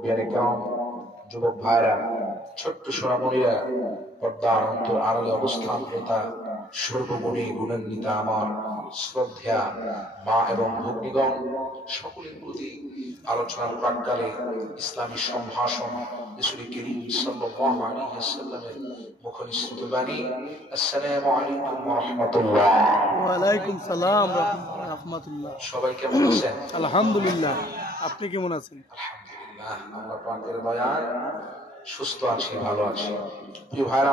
মুরব্বিয়ানে কেরাম, যুবক ভাইরা, ছোট্ট সোনামণিরা, পর্দার অন্তর আড়ালে অবস্থানরতা সর্বগুণী গুণান্বিতা আমার শ্রদ্ধা মা এবং ভগ্নীগণ, সকলের প্রতি আলোচনার প্রাক্কালে ইসলামী সম্ভাষণ রাসূল করিম সাল্লাল্লাহু আলাইহি ওয়াসাল্লামের মুখনিসৃত বাণী, আসসালামু আলাইকুম ওয়া রাহমাতুল্লাহ। ওয়া আলাইকুম সালাম ওয়া রাহমাতুল্লাহ। সবাই কেমন আছেন? আলহামদুলিল্লাহ। আপনি কেমন আছেন? আলহামদুলিল্লাহ, আল্লাহ পাকের দয়ায় সুস্থ আছি, ভালো আছি। প্রিয় ভাইরা,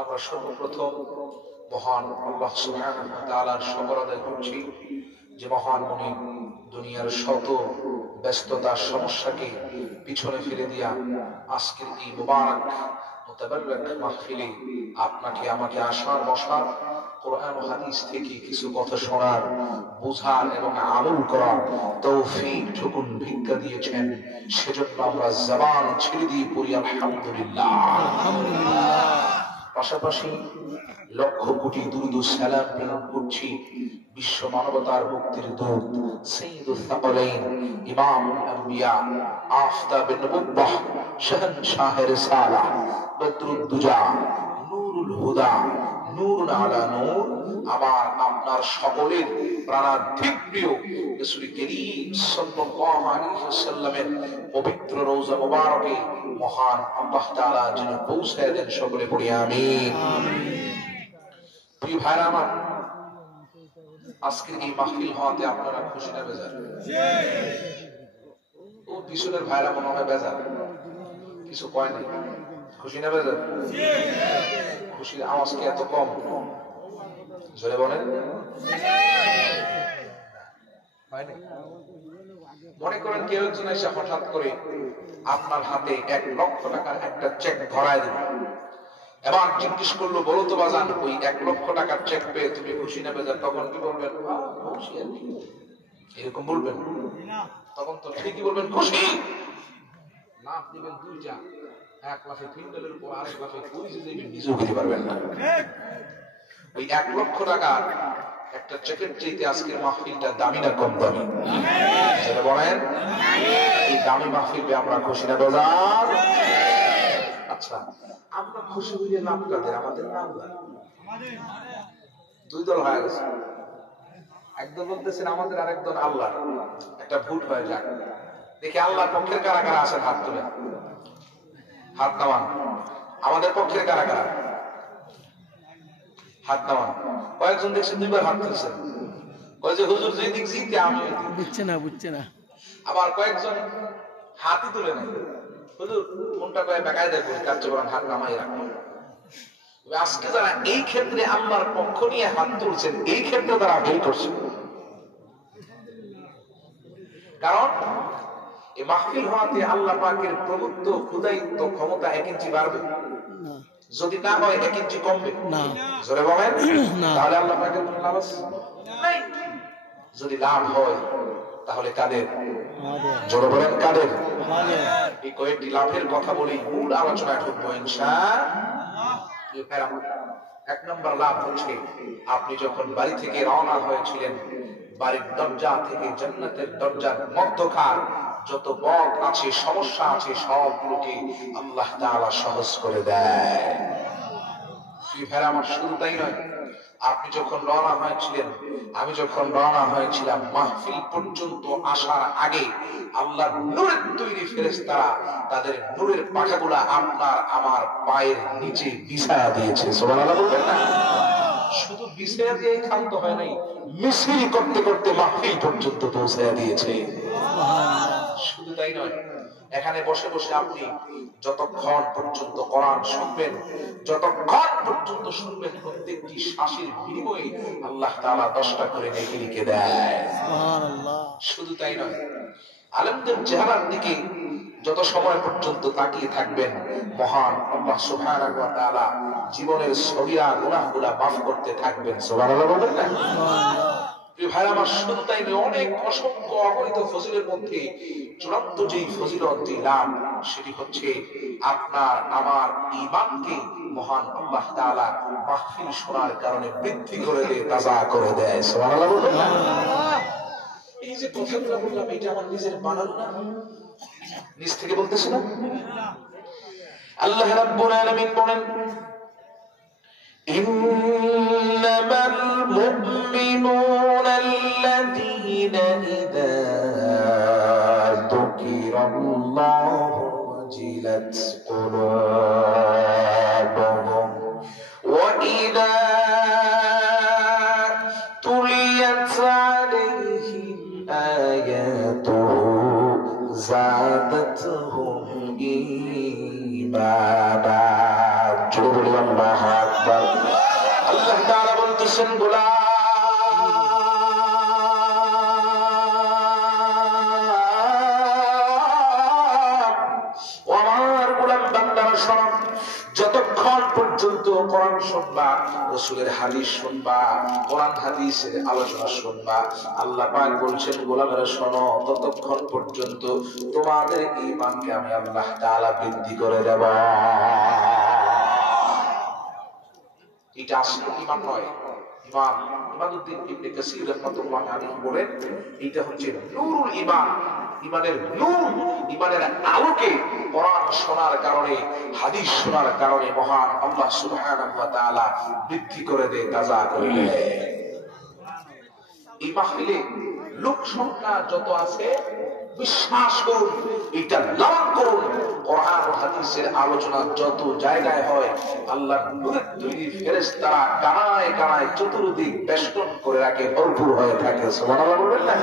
আমরা সর্বপ্রথম মহান আল্লাহ সুবহানাহু ওয়া তাআলার শুকর আদায় করছি যে মহান মুনি দুনিয়ার শত ব্যস্ততার সমস্যাকে পিছনে ফেলে দিয়া আজকের এই মুবারক মুতাবাররাক মাহফিলে আপনাকে আমাকে আসার বসার, কোরআন ও হাদিস থেকে কিছু কথা শোনার, বোঝার এবং আমল করার তৌফিক যখন ভিক্ষা দিয়েছেন, সেজন্য আমরা জবান ছেড়ে দিয়ে পড়ি আলহামদুলিল্লাহ। পাশাপাশি লক্ষ কোটি দুরূদ ও সালাম প্রেরণ করছি বিশ্ব মানবতার মুক্তির দূত সাইয়্যিদুস সাকালাইন, ইমামুল আম্বিয়া, আফতাবে নবুওয়াহ, শাহনশাহে রিসালাহ, বদরুদ দুজা, নূরুল হুদা, নূরুন আলা নূর, আমার আপনার সকলের প্রাণাধিক প্রিয় রাসূল করিম সাল্লাল্লাহু আলাইহি ওয়াসাল্লামের পবিত্র রওজা মুবারকে মহান আল্লাহ তাআলা যেন পৌঁছায় দেন, সকলে পড়ি আমিন। প্রিয় ভাইরা আমার, আজকের এই মাহফিল হওয়াতে আপনারা খুশি না বেজার? ও পিছনের ভাইরা মনে হয় বেজার, কিছু কয় নাই। খুশি না বেজার? খুশির আওয়াজ কি এত কম? জোরে বলেন। মনে করেন কেউ একজন এসে হঠাৎ করে আপনার হাতে 1 লক্ষ টাকার একটা চেক ধরায় দিল, এবার জিজ্ঞেস করলো, বলো তো বাজান, ওই 1 লক্ষ টাকার চেক পেয়ে তুমি খুশি না বেজার? তখন কি বলবেন? খুশি আর কি, এরকম বলবেন? তখন তো ঠিকই বলবেন খুশি। লাভ দিবেন 2টা, 1 লাফে ফিন্ডেলের উপর, আরেক লাফে কুইজে দিবেন, নিজেও খেতে পারবেন না। ওই 1 লক্ষ টাকার একটা চেকের চাইতে আজকের মাহফিলটা দামি না কম দামি? সেটা বলেন। এই দামি মাহফিলে আমরা খুশি না বেজার? আচ্ছা, আমরা খুশি হইলে লাভ কাদের? আমাদের নাম দুই দল হয়ে গেছে। একদল বলতেছেন আমাদের, আরেক দল আল্লাহ। একটা ভোট হয়ে যাক, দেখি আল্লাহর পক্ষের কারা কারা আছেন, হাত তুলে, হাত নামান। আমাদের পক্ষের কারা কারা? হাত নামান। কয়েকজন দেখছি 2বার হাত তুলছেন, কয় যে হুজুর যেই দিক জিতে আমি বুঝছে না। আবার কয়েকজন হাতই তুলে নাই, হুজুর কোনটা কয়ে বেকায় দেখো, কার্যকরণ হাত নামাই রাখো। আজকে যারা এই ক্ষেত্রে আল্লাহর পক্ষ নিয়ে হাত তুলছেন, এই ক্ষেত্রে তারা ভুল করছেন। কারণ এই মাহফিল হওয়াতে আল্লাহ পাকের প্রভুত্ব, খুদায়িত্ব, ক্ষমতা 1 ইঞ্চি বাড়বে, যদি না হয় 1 ইঞ্চি কমবে না। জোরে বলেন। তাহলে আল্লাহ পাকের কোনো লাভ আছে? নাই। যদি লাভ হয় তাহলে কাদের? জোরে বলেন কাদের? এই কয়েকটি লাভের কথা বলি মূল আলোচনায় ঢুকবো ইনশাআল্লাহ। 1 নম্বর লাভ হচ্ছে, আপনি যখন বাড়ি থেকে রওনা হয়েছিলেন, বাড়ির দরজা থেকে জান্নাতের দরজার মধ্যখান যত পথ আছে, সমস্যা আছে, সবগুলোকে আল্লাহ তাআলা সহজ করে দেয়। আমার শুধু তাই নয়, আপনি যখন রওনা হয়েছিলেন, আমি যখন রওনা হয়েছিলাম, মাহফিল পর্যন্ত আসার আগে আল্লাহর নূরের তৈরি ফেরেশতারা তাদের নূরের পাখাগুলা আপনার আমার পায়ের নিচে বিছায়া দিয়েছে। সুবহানাল্লাহ বলবেন না? শুধু বিছায়া দিয়ে ক্ষান্ত হয় নাই, মিছিল করতে করতে মাহফিল পর্যন্ত পৌঁছায়া দিয়েছে। শুধু তাই নয়, এখানে বসে বসে আপনি যতক্ষণ পর্যন্ত কোরআন শুনবেন, যতক্ষণ পর্যন্ত শুনবেন, প্রত্যেকটি শ্বাসের বিনিময়ে আল্লাহ তাআলা 10টা করে নেকি লিখে দেয়। সুবহানাল্লাহ। শুধু তাই নয়, আলেমদের চেহারার দিকে যত সময় পর্যন্ত তাকিয়ে থাকবেন, মহান আল্লাহ সুবহানাহু ওয়া তাআলা জীবনের সগীরা গুনাহগুলা মাফ করতে থাকবেন। সুবহানাল্লাহ বলবেন না? প্রিয় ভাই আমার, শুধু তাই নয়, অনেক অসংখ্য অগণিত ফজিলের মধ্যে চূড়ান্ত যেই ফজিলত, যে লাভ, সেটি হচ্ছে আপনার আমার ঈমানকে মহান আল্লাহ তাআলা মাহফিল শোনার কারণে বৃদ্ধি করে দেয়, তাজা করে দেয়। সুবহানাল্লাহ বলবেন না? এই যে কথাগুলো বললাম, এটা আমার নিজের বানানো না, নিজ থেকে বলতেছে না? আল্লাহ রাব্বুল আলামিন বলেন ইন্নামাল মুমিনুনা আল্লাযীনা ইযা যুকিরাল্লাহু ওয়াজিলাত কুলুবুহুম ওয়া ইযা তুলিয়াত আলাইহিম আয়াতুহু زادتهم إيمانا جل الله أكبر الله تعالى বলতেছেন গোলাম আমার গোলাম বান্দারা শোনো যতক্ষণ পর্যন্ত কোরআন শুনবা রাসূলের হাদিস শুনবা কোরআন হাদিসের আলোচনা শুনবা আল্লাহ পাক বলছেন গোলামেরা শোনো ততক্ষণ পর্যন্ত তোমাদের ঈমানকে আমি আল্লাহ তাআলা বৃদ্ধি করে দেব। এটা আসলে ঈমান নয়, ঈমান ইমাদউদ্দিন ইবনে কাসীর রাহমাতুল্লাহ আলাইহি বলেন এটা হচ্ছে নূরুল ঈমান, ঈমানের নূর, ঈমানের আলোকে কোরআন শোনার কারণে হাদিস শোনার কারণে মহান আল্লাহ সুবহানাহু ওয়া তাআলা বৃদ্ধি করে দেয়, তাজা করে দেয়। এই মাহফিলে লোক সংখ্যা যত আছে বিশ্বাস করুন, এটা লালন করুন, কোরআন ও হাদিসের আলোচনা যত জায়গায় হয় আল্লাহর নূরের তৈরি ফেরেশতারা কানায় কানায় চতুর্দিক বেষ্টন করে রাখে, ভরপুর হয়ে থাকে। সুবহানাল্লাহ বলবেন না?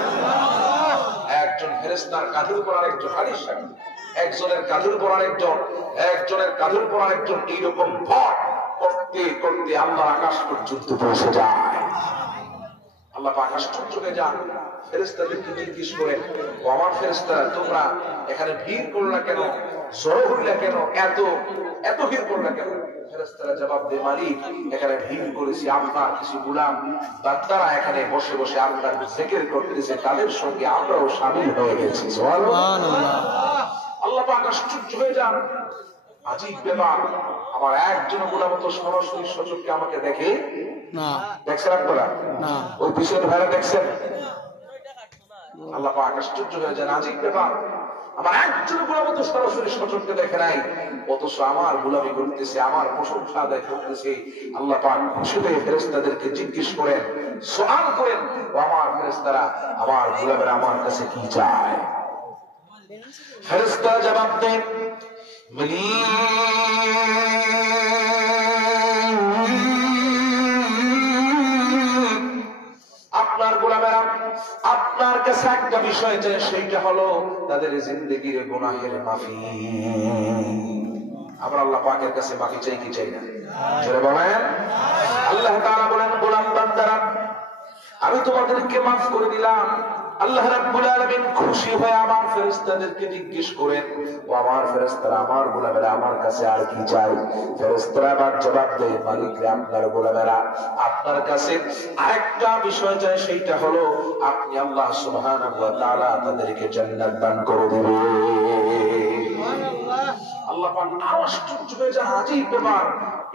একজন ফেরেশতার কাঁধের উপর আরেকজন হাদিস সাক্ষী, একজনের কাঁধের উপর আরেকজন, একজনের কাঁধের উপর আরেকজন, এইরকম ভর করতে করতে আল্লাহর আকাশ পর্যন্ত পৌঁছে যায়। আল্লাহ পাক আশ্চর্য হয়ে যান, ফেরেশতাদেরকে জিজ্ঞেস করেন ও আমার ফেরেশতারা তোমরা এখানে ভিড় করলা কেন, জড়ো হইলা কেন, এত এত ভিড় করলা কেন? ফেরেশতারা জবাব দেয় মালিক এখানে ভিড় করেছি আপনার কিছু গোলাম বান্দারা এখানে বসে বসে আপনার জিকির করতেছে, তাদের সঙ্গে আমরাও শামিল হয়ে গেছি। সুবহানাল্লাহ। আল্লাহ পাক আশ্চর্য হয়ে যান, আজীব ব্যাপার, আমার একজন গোলাম তো সরাসরি সচক্ষে আমাকে দেখে না। দেখছেন আপনারা? না। ওই পিছনে ভাইরা দেখছেন? আল্লাহ পাক আশ্চর্য হয়ে যান, আজীব ব্যাপার, আমার একজন গোলাম তো সরাসরি সচক্ষে দেখে নাই, অথচ আমার গোলামি করতেছে, আমার প্রশংসা আদায় করতেছে। আল্লাহ পাক খুশি হয়ে ফেরেশতাদেরকে জিজ্ঞেস করেন, সুআল করেন, ও আমার ফেরেশতারা আমার গোলামেরা আমার কাছে কি চায়? ফেরেশতারা জবাব দেন আপনার গোলামেরা আপনার কাছে একটা বিষয় চাই, সেইটা হলো তাদের জিন্দেগির গুনাহের মাফি। আমরা আল্লাহ পাকের কাছে মাফি চাই কি চাই না? জোরে বলেন। আল্লাহ তাআলা বলেন গোলাম বান্দারা আমি তোমাদেরকে মাফ করে দিলাম। আল্লাহ রাব্বুল আলামিন খুশি হয়ে আমার ফেরেশতাদেরকে জিজ্ঞেস করেন, ও আমার ফেরেশতারা আমার গোলামেরা আমার কাছে আর কি চাই? ফেরেশতারা আবার জবাব দেয়, মালিক রে আপনার গোলামেরা আপনার কাছে আরেকটা বিষয় চাই, সেইটা হলো আপনি আল্লাহ সুবহানাহু ওয়া তাআলা তাদেরকে জান্নাত দান করে দিবেন। সুবহানাল্লাহ। আল্লাহ পাক আশ্চর্য হয়ে যান, আজীব ব্যাপার,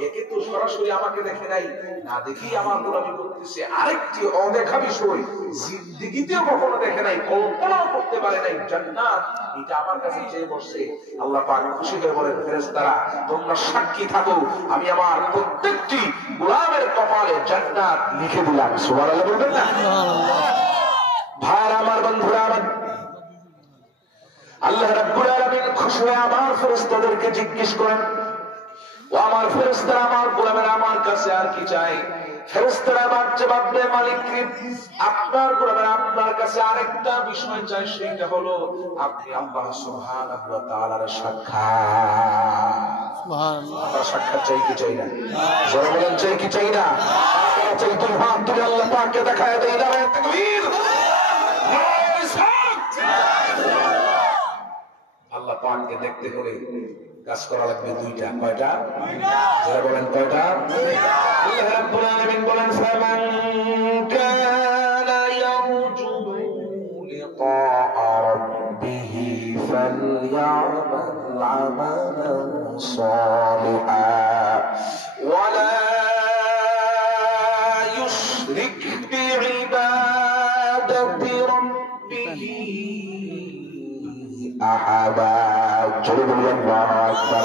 একে তো সরাসরি আমাকে দেখে নাই, না দেখেই আমার গোলামি করতেছে। আরেকটি অদেখা বিষয়, জিন্দেগিতেও কখনো দেখে নাই, কল্পনাও করতে পারে নাই, জান্নাত এটা আমার কাছে চেয়ে বসছে। আল্লাহ পাক খুশি হয়ে বলেন, ফেরেশতারা তোমরা সাক্ষী থাকো, আমি আমার প্রত্যেকটি গোলামের কপালে জান্নাত লিখে দিলাম। সুবহানাল্লাহ বলবেন না? ভাইরা আমার, বন্ধুরা আমার, আল্লাহ রাব্বুল আলামিন খুশি হয়ে আমার ফেরেশতাদেরকে জিজ্ঞেস করেন, ও আমার ফেরেশতারা আমার গোলামেরা আমার কাছে আর কি চাই? ফেরেশতারা আবার জবাব দেয়, মালিক আপনার গোলামেরা আপনার কাছে আরেকটা বিষয় চাই, সেইটা হলো আপনি আল্লাহ সুবহানাহু ওয়া তাআলার সাক্ষাৎ। সুবহানাল্লাহ। আমরা সাক্ষাৎ চাই কি চাই না? জোরে বলেন, চাই কি চাই না? চাই তো হাত তুলে আল্লাহ পাককে দেখায় দেই, নারে তাকবীর, নারে রিসালাত। আল্লাহ পাককে দেখতে হলে কাজ করা লাগবে দুইটা। কয়টা? যারা বলেন কয়টা? আল্লাহ রাব্বুল আলামিন বলেন, ফামান কানা ইয়ারজু লিকা রাব্বিহি ফালইআমাল আমালান সালিহান ওয়া লা ইউশরিক বিইবাদাতি রাব্বিহি মারহাবা। জোরে বলি আল্লাহু আকবার।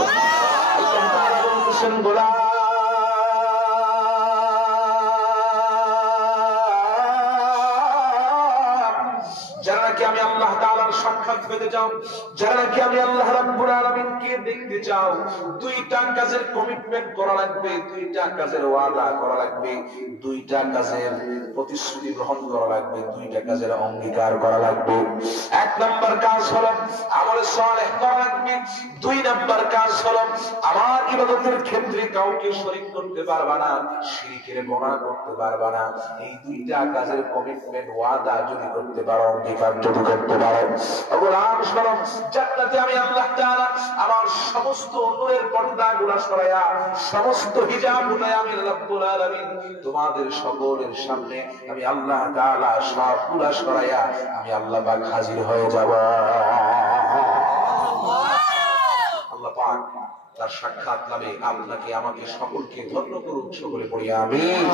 আল্লাহ তাআলা বলছেন গোলাম যারা নাকি আমি আল্লাহ তাআলার সাক্ষাৎ পেতে চাও, যারা নাকি আমি আল্লাহ রাব্বুল আলামিনকে দেখতে চাও, দুইটা কাজের কমিটমেন্ট করা লাগবে, দুইটা কাজের ওয়াদা করা লাগবে, দুইটা কাজের প্রতিশ্রুতি গ্রহণ করা লাগবে, দুইটা কাজের অঙ্গীকার করা লাগবে। এক নাম্বার কাজ হলো আমলে সালেহ করা লাগবে, দুই নাম্বার কাজ হলো আমার ইবাদতের ক্ষেত্রে কাউকে শরীক করতে পারবা না, শিরকের গুনাহ করতে পারবা না। এই দুইটা কাজের কমিটমেন্ট ওয়াদা যদি করতে পারো, অঙ্গীকার যদি করতে পারো, গোলাম শোনো, জান্নাতে আমি আল্লাহ তাআলা আমার সমস্ত নূরের পর্দাগুলো সরাইয়া, সমস্ত হিজাব উঠাইয়া আমি রব্বুল আলামিন তোমাদের সকলের সামনে আমি আল্লাহ তাআলা সবগুলা সরাইয়া আমি আল্লাহ পাক হাজির হয়ে যাব। আল্লাহ পাক তার সাক্ষাৎ লাভে আপনাকে আমাকে সকলকে ধন্য করুন। সকলে পড়ি আমিন।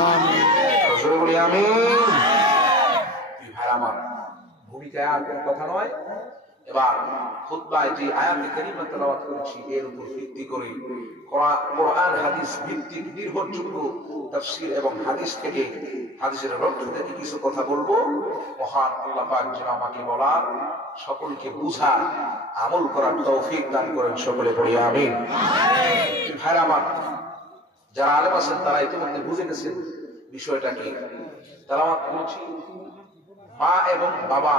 সকলে পড়ি আমিন। ভাই আমার, ভূমিকা আয়াতের কথা নয়, এবার খুতবায় যে আয়াতে কারিমা তেলাওয়াত করেছি এর উপর ভিত্তি করে কোরআন হাদিস ভিত্তিক নির্ভরযোগ্য তাফসীর এবং হাদিস থেকে, হাদিসের রক্ত থেকে কিছু কথা বলবো। মহান আল্লাহ পাক যেন আমাকে বলার, সকলকে বুঝা, আমল করার তৌফিক দান করেন। সকলে পড়ি আমিন। ভাই আমার, যারা আলেম আছেন তারা ইতিমধ্যে বুঝে গেছেন বিষয়টা কি। তেলাওয়াত করেছি মা এবং বাবা,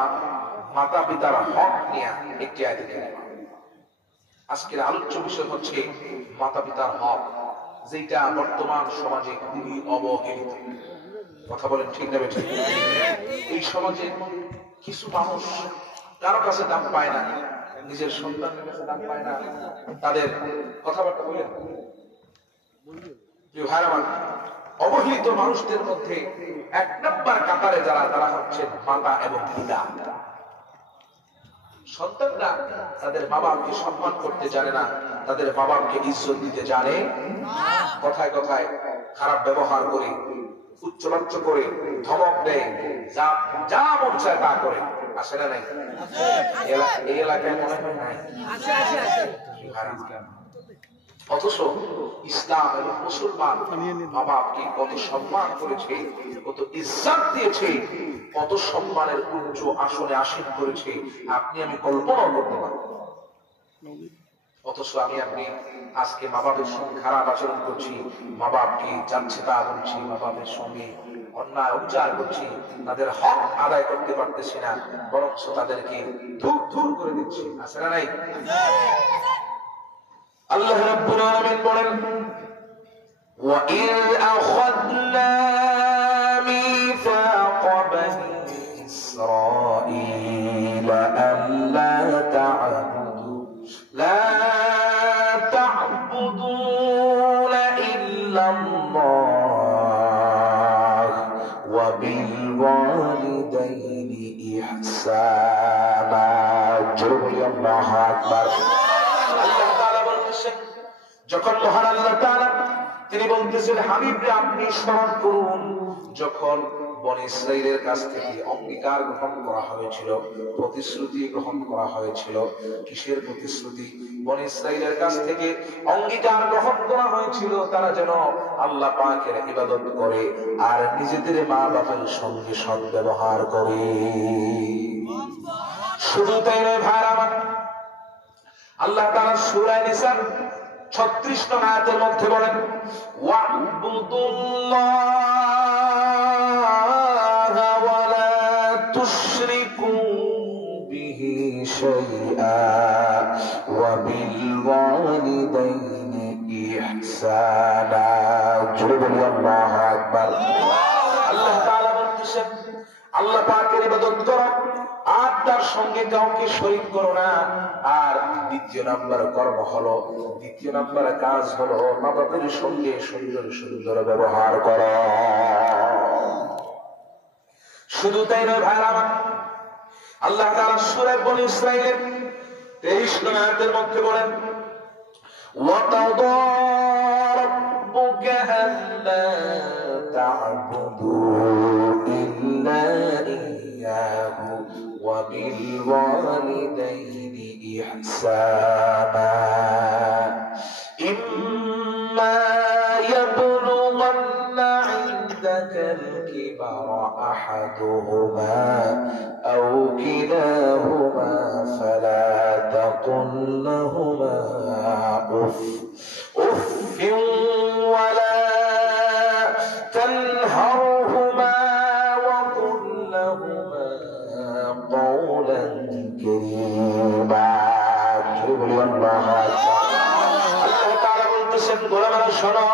মাতা পিতার হক নিয়ে একটি আয়াতে কারিমা। আজকের আলোচ্য বিষয় হচ্ছে মাতা পিতার হক, যেটা বর্তমান সমাজে খুবই অবহেলিত। কথা বলেন ঠিক না বেঠিক? এই সমাজে কিছু মানুষ কারো কাছে দাম পায় না, নিজের সন্তানের কাছে দাম পায় না, তাদের কথাবার্তা বলেন। অবহেলিত মানুষদের মধ্যে এক নাম্বার কাতারে যারা, তারা হচ্ছেন মাতা এবং পিতা। সন্তানরা তাদের মা বাপকে সম্মান করতে জানে না, তাদের মা বাপকে ইজ্জত দিতে জানে, কথায় কথায় খারাপ ব্যবহার করে, উচ্চবাচ্য করে, ধমক দেয়, যা মন চায় তা করে। আসে না নাই? এই এলাকায় মনে হয় নাই? অথচ ইসলাম এবং মুসলমান মা বাপকে কত সম্মান করেছে, কত ইজ্জত দিয়েছে, কত সম্মানের উচ্চ আসনে আসীন করেছে, আপনি আমি কল্পনাও করতে পারি। অথচ আমি আপনি আজকে মা বাপের সঙ্গে খারাপ আচরণ করছি, মা বাপকে যাচ্ছে তা বলছি, মা বাপের সঙ্গে অন্যায় উচ্চার করছি, তাদের হক আদায় করতে পারতেছি না, বরং তাদেরকে ধূর ধূর করে দিচ্ছি। আছে না নাই? আল্লাহ রাব্বুল আলামিন বলেন, ওয়া ইয আখাযনা মিসাকা বানি ইসরাঈল আল্লা তা'বুদু লা তা'বুদুনা ইল্লাল্লাহ ওয়া বিল ওয়ালিদাইনি ইহসানা। জোরে বলি আল্লাহু আকবার। যখন মহান আল্লাহ তাআলা তিনি বলতেছেন, হাবিবরে আপনি স্মরণ করুন, যখন বনী ইসরাঈলের কাছ থেকে অঙ্গীকার গ্রহণ করা হয়েছিল, প্রতিশ্রুতি গ্রহণ করা হয়েছিল। কিসের প্রতিশ্রুতি? বনী ইসরাঈলের কাছ থেকে অঙ্গীকার গ্রহণ করা হয়েছিল তারা যেন আল্লাহ পাকের ইবাদত করে আর নিজেদের মা বাপের সঙ্গে সদ্ব্যবহার করে। শুধু তাই নয় ভাইরা আমার, আল্লাহ তাআলা সূরা নিসার 36 নং আয়াতের মধ্যে বলেন, ওয়া'বুদুল্লাহা ওয়া লা তুশরিকু বিহি শাইআ ওয়া বিল ওয়ালিদাইনি ইহসানা। জোরে বলি আল্লাহু আকবার। আল্লাহ তাআলা বলতেছেন, আল্লাহ পাকের ইবাদত করো আর তার সঙ্গে কাউকে শরীক করো না। আর দ্বিতীয় নাম্বার কর্ম হলো, দ্বিতীয় নাম্বার কাজ হলো মা বাপের সঙ্গে সুন্দর সুন্দর ব্যবহার করো। শুধু তাই নয় ভাইরা আমার, আল্লাহ তাআলা সূরা বনী ইসরাঈলের 23 নং আয়াতের মধ্যে বলেন, ওয়া কাদা রাব্বুকা আল্লা তা'বুদু ইল্লা ইয়্যাহু ওয়া বিল ওয়ালিদাইনি إحسانا إما يبلغن عندك الكبر أحدهما أو كلاهما فلا تقل لهما أف ولا تنهرهما وقل لهما قولا كريما. الله تعالى বলতেছেন গোলামেরা শোনো,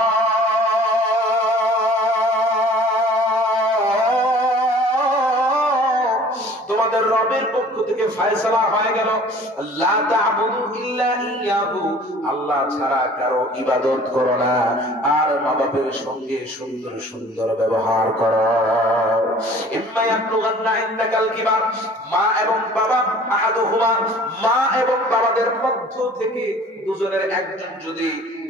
তোমাদের রবের পক্ষ থেকে ফয়সালা হয়ে গেল লা তা'বুদু ইল্লা ইয়াহু, আল্লাহ ছাড়া কারো ইবাদত করো না, আর মা বাবার সঙ্গে সুন্দর সুন্দর ব্যবহার করো। ইম্মা ইয়াবলুগান্না ইনদাকাল কিবার, মা এবং বাবা আহাদুহুমা, মা এবং বাবাদের মধ্য থেকে দুজনের একজন যদি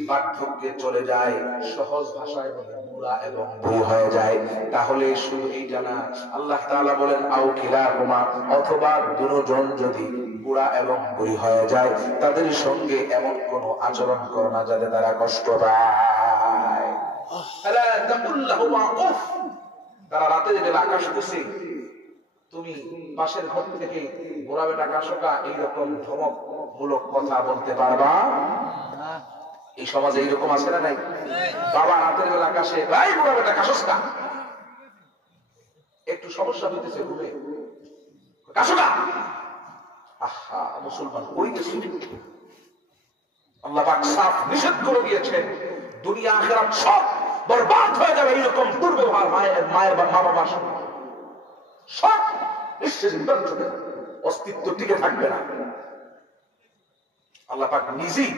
বার্ধক্যে চলে যায়, সহজ ভাষায় বুড়া এবং বুড়ি হয়ে যায়, তাহলে শুধু এইটা না, আল্লাহ তাআলা বলেন আও কিলাহুমা, অথবা দুজন যদি বুড়া এবং বুড়ি হয়ে যায়, তাদের সঙ্গে এমন কোন আচরণ করো না যাতে তারা কষ্ট পায়। আলা তাকুল লাহুমা উফ, তারা রাতে যেটা আকাশ করছে, তুমি পাশের ঘর থেকে বুড়া বেটা কাশকা এইরকম ধমক মূলক কথা বলতে পারবা? এই সমাজে এইরকম আছে না নাই? বাবা রাতের বেলা আকাশে ভাই বুড়া বেটা কাশকা, একটু সমস্যা হইতেছে ঘুমে, কাশকা আহা মুসলমান কই গেছে? আল্লাহ পাক সাফ নিষেধ করে দিয়েছেন, দুনিয়া আখিরাত সব বরবাদ হয়ে যাবে এইরকম দুর্ব্যবহার মায়ের বা মা বাবার সঙ্গে, সব নিঃশেষে অস্তিত্ব টিকে থাকবে না। আল্লাহ পাক নিজেই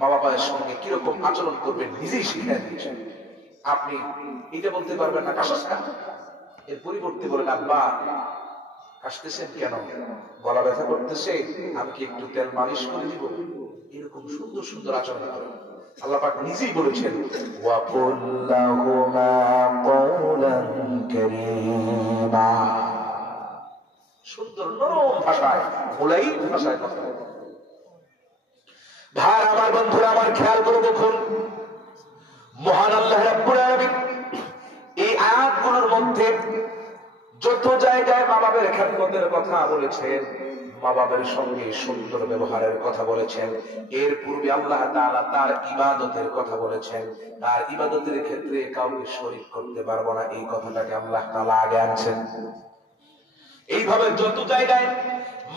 মা বাবার সঙ্গে কিরকম আচরণ করবেন নিজেই শিখিয়ে দিয়েছেন। আপনি এটা বলতে পারবেন না কাশকা, এর পরিবর্তে বলেন আব্বা কাশতেছেন কেন, গলা ব্যথা করতেছে, আমি কি একটু তেল মালিশ করে দিব, এরকম সুন্দর সুন্দর আচরণ করেন। আল্লাহ পাক নিজেই বলেছেন ওয়া কুল লাহুমা কওলান কারীমা, সুন্দর নরম ভাষায় মুলায়িম ভাষায় কথা বলুন। ভাই আমার বন্ধুরা আমার খেয়াল করে দেখুন, মহান আল্লাহ রাব্বুল আলামিন এই আয়াতগুলোর মধ্যে যত জায়গায় মা বাবার খেদমতের কথা বলেছেন, মা বাবার সঙ্গে সুন্দর ব্যবহারের কথা বলেছেন, এর পূর্বে আল্লাহ তাআলা তার ইবাদতের কথা বলেছেন, তার ইবাদতের ক্ষেত্রে কাউকে শরীক করতে পারবো না, এই কথাটাকে আল্লাহ তাআলা আগে আনছেন। এইভাবে যত জায়গায়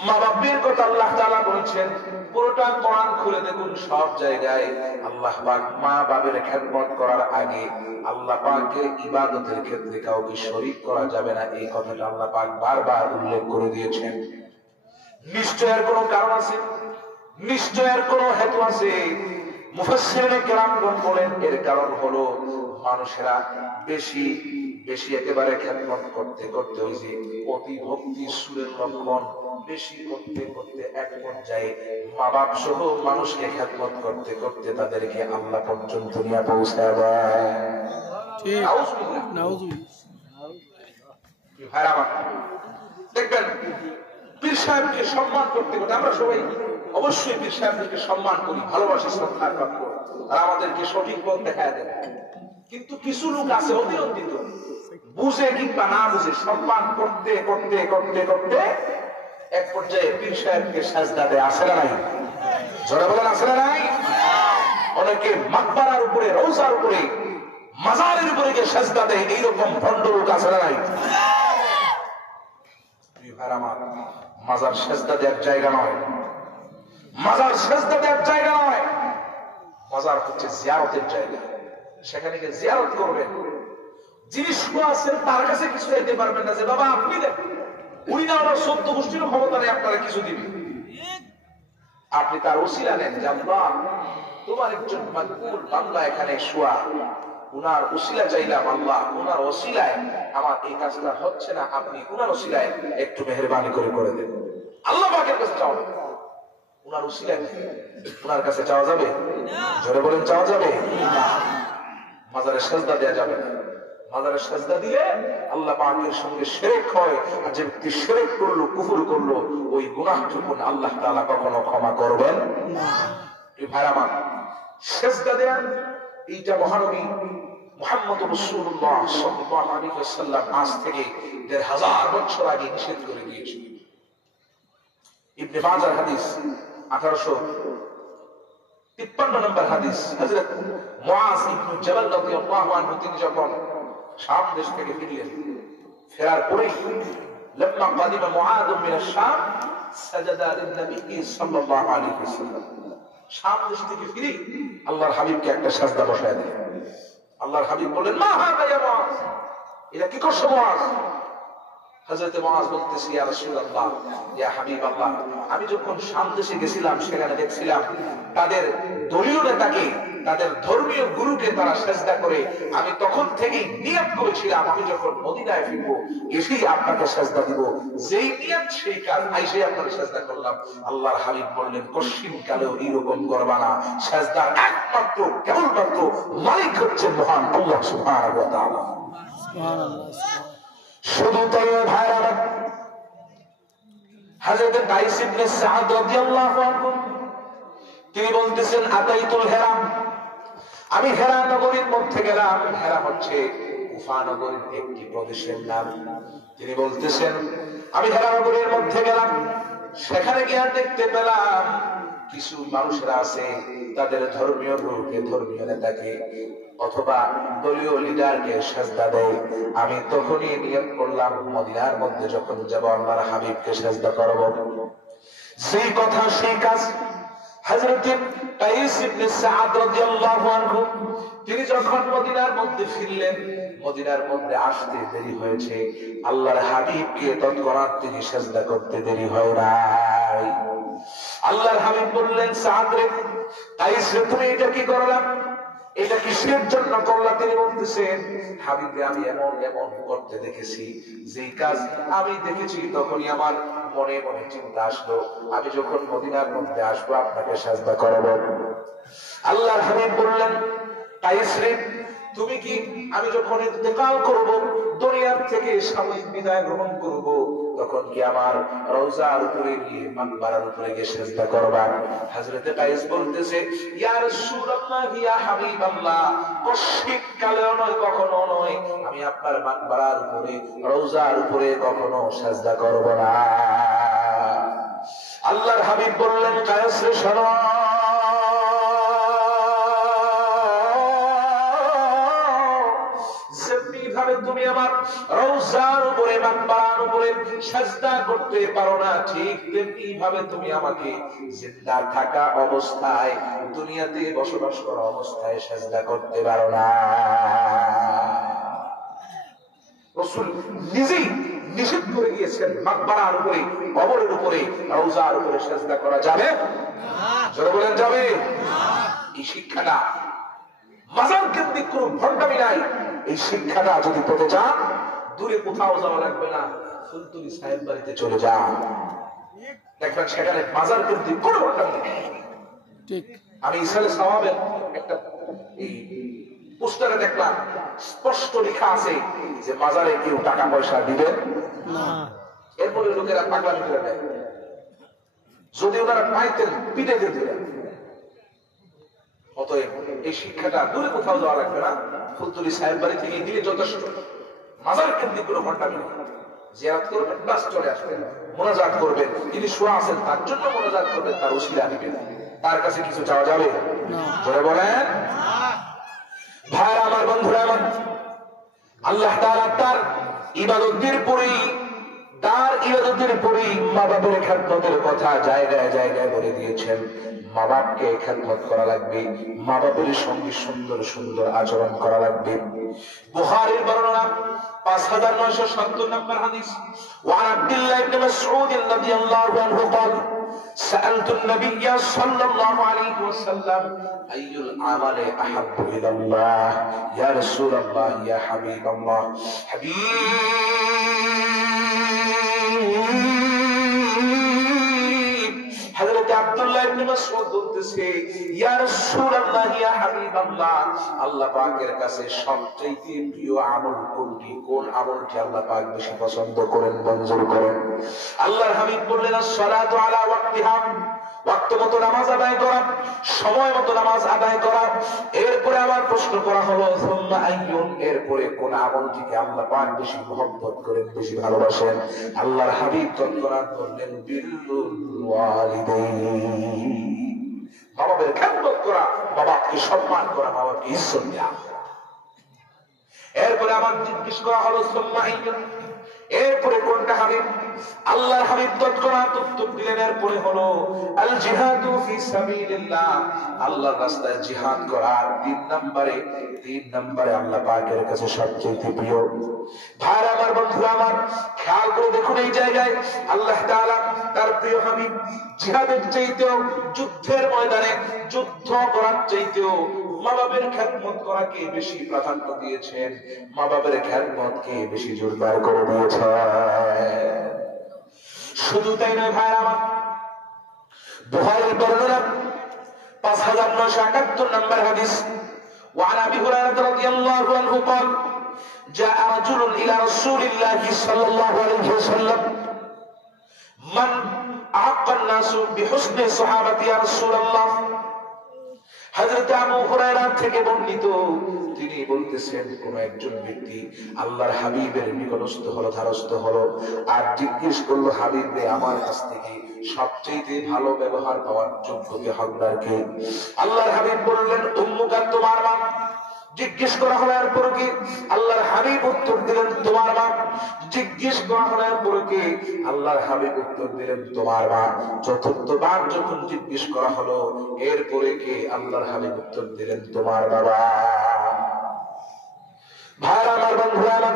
মা বাবার কথা আল্লাহ তাআলা বলেছেন, পুরোটা কোরআন খুলে দেখুন, সব জায়গায় আল্লাহ পাক মা বাবার খেদমত করার আগে আল্লাহ পাকের ইবাদতের ক্ষেত্রে কাউকে শরীক করা যাবে না, এই কথাটা আল্লাহ পাক বারবার উল্লেখ করে দিয়েছেন। নিশ্চয়ের কোনো কারণ আছে, নিশ্চয়ের কোনো হেতু আছে। মুফাসসিরিনে কেরামগণ বলেন এর কারণ হলো মানুষেরা বেশি বেশি একেবারে খেদমত করতে করতে ওই যে অতি ভক্তি সুরের লক্ষণ বেশি করতে করতে এক পর্যায়ে মা বাপ সহ মানুষকে খেদমত করতে করতে তাদেরকে আল্লাহ পর্যন্ত নিয়ে পৌঁছায় দেয়। দেখবেন পীর সাহেবকে সম্মান করতে করতে আমরা সবাই অবশ্যই পীর সাহেবকে সম্মান করি, ভালোবাসি, শ্রদ্ধা করি, আর আমাদেরকে সঠিক পথ দেখায় দেয়। কিন্তু কিছু লোক আছে অতিরঞ্জিত, বুঝে কিংবা না বুঝে সম্মান করতে করতে করতে করতে এক পর্যায়ে পীর সাহেবকে সাজদা দেয়। আসে না নাই? জোরে বলেন আসে না নাই? অনেকে মাকবারার উপরে, রওজার উপরে, মাজারের উপরে গিয়ে সাজদা দেয়, এইরকম ভণ্ড লোক আছে না নাই? মাজার সাজদা দেওয়ার জায়গা নয়, মাজার সাজদা দেওয়ার জায়গা নয়, মাজার হচ্ছে জিয়ারতের জায়গা। সেখানে গিয়ে জিয়ারত করবেন, যিনি শুয়ে আছেন তার কাছে কিছু দিতে পারবেন না যে বাবা আপনি দেন, উনি না ওনার 14 গোষ্ঠীর ক্ষমতা নেই আপনারা কিছু দিবে। আপনি তার ওসিলা নেন যে আল্লাহ তোমার একজন মাকবুল বান্দা এখানে শুয়া, উনার ওসিলা চাইলাম, আল্লাহ উনার ওসিলায় আমার এই কাজটা হচ্ছে না, আপনি উনার ওসিলায় একটু মেহেরবানি করে করে দেন। আল্লাহ পাকের কাছে চাও, উনার ওসিলায় উনার কাছে চাওয়া যাবে? জোরে বলেন চাওয়া যাবে? মাজারে সাজদা দেওয়া যাবে না। মাজারে সাজদা দিলে আল্লাহ পাকের সঙ্গে শিরক হয়, আর যে ব্যক্তি শিরক করলো, কুফর করলো, ওই গুনাহটুকু আল্লাহ তাআলা কখনো ক্ষমা করবেন না। এই ভাইরা আমার, সাজদা দেন এইটা মহানবী মুহাম্মদ রাসূলুল্লাহ সাল্লাল্লাহু আলাইহি ওয়াসাল্লাম আজ থেকে ১৫০০ বছর আগে নিষেধ করে দিয়েছিলেন। ইবনে মাজাহ হাদিস 1853 নম্বর হাদিস, হযরত মুআজ ইবনে জাবাল রাদিয়াল্লাহু আনহু তিনি যখন শাম দেশ থেকে ফিরলেন, ফেরার পরে لما قدم معاذ من الشام سجد للنبي صلى الله عليه وسلم, শাম দেশ থেকে ফিরে আল্লাহর হাবিবকে একটা সাজদা বসায় দিলেন। আল্লাহর হাবিব বললেন, মা হাদা ইয়া মুআজ, এটা কি করছো মুআজ? হযরত মুআজ বলতেছে, ইয়া রাসূলুল্লাহ, ইয়া হাবিবাল্লাহ, আমি যখন শাম দেশে গেছিলাম সেখানে দেখছিলাম তাদের দলীয় নেতাকে, তাদের ধর্মীয় গুরুকে তারা সিজদা করে, আমি তখন থেকেই নিয়ত করেছিলাম আমি যখন মদিনায় ফিরবো এসেই আপনাকে সিজদা দিব, যেই নিয়ত সেই কাজ, আইসে আপনাকে সিজদা করলাম। আল্লাহর হাবিব বললেন, কশিন কালেও এরকম করবা না, সিজদার একমাত্র কেবলমাত্র মালিক হচ্ছেন মহান আল্লাহ সুবহানাহু ওয়া তাআলা। সুবহানাল্লাহ। শুধু তাই ভাইরা, হযরত কাইস ইবনে সাদ রাদিয়াল্লাহু আনহু তিনি বলতেছেন, আতাইতুল হেরা, আমি হেরা নগরীর মধ্যে গেলাম। হেরা হচ্ছে কুফা নগরীর একটি প্রদেশের নাম। তিনি বলতেছেন, আমি হেরা নগরীর মধ্যে গেলাম, সেখানে গিয়ে দেখতে পেলাম কিছু মানুষরা আছে তাদের ধর্মীয় গুরুকে, ধর্মীয় নেতাকে অথবা দলীয় লিডারকে সিজদা দেয়। আমি তখনই নিয়ত করলাম মদিনার মধ্যে যখন যাব আল্লাহর হাবিবকে সিজদা করব। সেই কথা সেই কাজ। হযরত কাইস ইবনে সাদ রাদিয়াল্লাহু আনহু তিনি যখন মদিনার মধ্যে ফিরলেন, মদিনার মধ্যে আসতে দেরি হয়েছে, আল্লাহর হাবিবকে তৎক্ষণাৎ তিনি সিজদা করতে দেরি হয় নাই। আল্লাহর হাবিব বললেন, সাদ রে, কাইস রে, তুমি এটা কি করলাম, এটা কিসের জন্য করলা? তিনি বলতেছেন, হাবিবে, আমি এমন এমন করতে দেখেছি, যে কাজ আমি দেখেছি তখনই আমার মনে মনে চিন্তা আসলো, আমি যখন মদিনার মধ্যে আসবো আপনাকে সিজদা করব। আল্লাহর হাবিব বললেন, কাইস রে, তুমি কি আমি যখন ইন্তেকাল করব, দুনিয়ার থেকে সাময়িক বিদায় গ্রহণ করব, তখন কি আমার রওজার উপরে গিয়ে, মাকবারার উপরে গিয়ে সিজদা করবা? হযরত কাইস বলতেছে, ইয়া রাসূলুল্লাহ, ইয়া হাবিবাল্লাহ, কশিক কালেও নয়, কখনো নয়, আমি আপনার মাকবারার উপরে, রওজার উপরে কখনো সিজদা করব না। আল্লাহর হাবিব বললেন, কাইস রে, শোনো, তুমি আমার রওজার উপরে, মাকবারার উপরে সিজদা করতে পারো না, ঠিক তেমনি ভাবে তুমি আমাকে জিন্দা থাকা অবস্থায়, দুনিয়াতে বসবাস করা অবস্থায় সিজদা করতে পারো না। রাসূল নিজেই নিষেধ করে গিয়েছেন, মাকবারার উপরে, কবরের উপরে, রওজার উপরে সিজদা করা যাবে না। জোরে বলেন, যাবে না। এই শিক্ষাটা মাজার কেন্দ্রিক কোন ভণ্ডামি নাই। এই শিক্ষাটা যদি পেতে চান, দূরে কোথাও যাওয়া লাগবে না, ফুলতুলি সাহেব বাড়িতে চলে যান, দেখবেন সেখানে মাজার কেন্দ্রিক কোন ভণ্ডামি নেই। আমি ইসলামে সওয়াবের একটা এই পোস্টারে দেখলাম, স্পষ্ট লেখা আছে যে মাজারে কেউ টাকা পয়সা দিবে না। এরপরে লোকেরা পাগলামি করে দেয়, যদি ওনারা পাইতেন পিটে দিতেন। অতএব এই শিক্ষাটা দূরে কোথাও যাওয়া লাগবে না, ফুলতুলি সাহেব বাড়ি থেকে দিলে যথেষ্ট। মাজার কেন্দ্রিক কোনো ঘন্টামি জিয়ারত করবেন, বাস চলে আসবেন, মোনাজাত করবেন, যিনি শোয়া আছেন তার জন্য মোনাজাত করবেন, তার ওসিলা দিবেন, তার কাছে কিছু চাওয়া যাবে না। জোরে বলেন। ভাইরা আমার, বন্ধুরা আমার, আল্লাহ তাআলা তার ইবাদতের পরেই, তার ইবাদতের পরেই মা বাবার খেদমতের কথা জায়গায় জায়গায় বলে দিয়েছেন। মা বাপকে খেদমত করা লাগবে, মা বাবার সঙ্গে সুন্দর সুন্দর আচরণ করা লাগবে। বুখারীর বর্ণনা 5970 নম্বর হাদিস, ওয়া আব্দুল্লাহ ইবনে মাসউদ রাদিয়াল্লাহু আনহু قال سألت النبي صلى الله عليه وسلم أي العمل أحب إلى الله يا رسول الله يا حبيب الله حضرت عبد الله ইবনে মাসউদ বলতেছে ইয়া রাসূলুল্লাহ ইয়া হাবিবাল্লাহ আল্লাহ পাকের কাছে সবচেয়ে প্রিয় আমল কোনটি, কোন আমলটি আল্লাহ পাক বেশি পছন্দ করেন, মঞ্জুর করেন? আল্লাহর হাবিব বললেন as-সালাতু আলা ওয়াক্তিহা, ওয়াক্ত মতো নামাজ আদায় করা, সময় মতো নামাজ আদায় করা। এরপরে আবার প্রশ্ন করা হলো সুম্মা আইয়ুন, এরপরে কোন আমলটিকে আল্লাহ পাক বেশি মহব্বত করেন, বেশি ভালোবাসেন? আল্লাহর হাবিব তৎক্ষণাৎ বললেন বিররুল ওয়ালিদাইন, বাবার খেদমত করা, বাবাকে সম্মান করা, বাবাকে ইজ্জত দেওয়া। এরপরে আবার জিজ্ঞেস করা হলো সুম্মা আইয়ুন, এরপরে কোনটা হাবিব? আল্লাহর হাবিব তৎক্ষণাৎ উত্তর দিলেন এরপরে হলো আল জিহাদু ফি সাবিলিল্লাহ, আল্লাহর রাস্তায় জিহাদ করা। তিন নম্বরে আল্লাহ পাকের কাছে সবচেয়ে প্রিয়। ভাইরা আমার, বন্ধুরা আমার, খেয়াল করে দেখুন এই জায়গায় আল্লাহ তাআলা তার প্রিয় হাবিব জিহাদের চাইতেও, যুদ্ধের ময়দানে যুদ্ধ করার চাইতেও মা বাবার খেদমত করাকে বেশি প্রাধান্য দিয়েছেন, মা বাবার খেদমতকে বেশি জোরদার করে দিয়েছেন। শুধু তাই নয় ভাইরা আমার, বুখারীর বর্ণনা 5971 নম্বর হাদিস, وعن ابي هريره رضي الله عنه قال جاء رجل الى رسول الله صلى الله عليه وسلم من احق الناس بحسن صحابتي يا رسول الله। হযরত আবু হুরায়রা থেকে বর্ণিত, তিনি বলতেছেন কোন একজন ব্যক্তি আল্লাহর হাবিবের নিকটস্থ হলো, ধারস্থ হলো, আর জিজ্ঞেস করলো হাবিব রে, আমার কাছ থেকে সবচেয়ে ভালো ব্যবহার পাওয়ার যোগ্য কে, হকদার কে? আল্লাহর হাবিব বললেন উম্মুকা, তোমার মা। জিজ্ঞেস করা হলো এরপর কি? আল্লাহর হাবিব উত্তর দিলেন তোমার মা। জিজ্ঞেস করা হলো এরপর কি? আল্লাহর হাবিব উত্তর দিলেন তোমার মা। চতুর্থবার যখন জিজ্ঞেস করা হলো এরপরে কি? আল্লাহর হাবিব উত্তর দিলেন তোমার বাবা। ভাইরা আমার, বন্ধুরা আমার,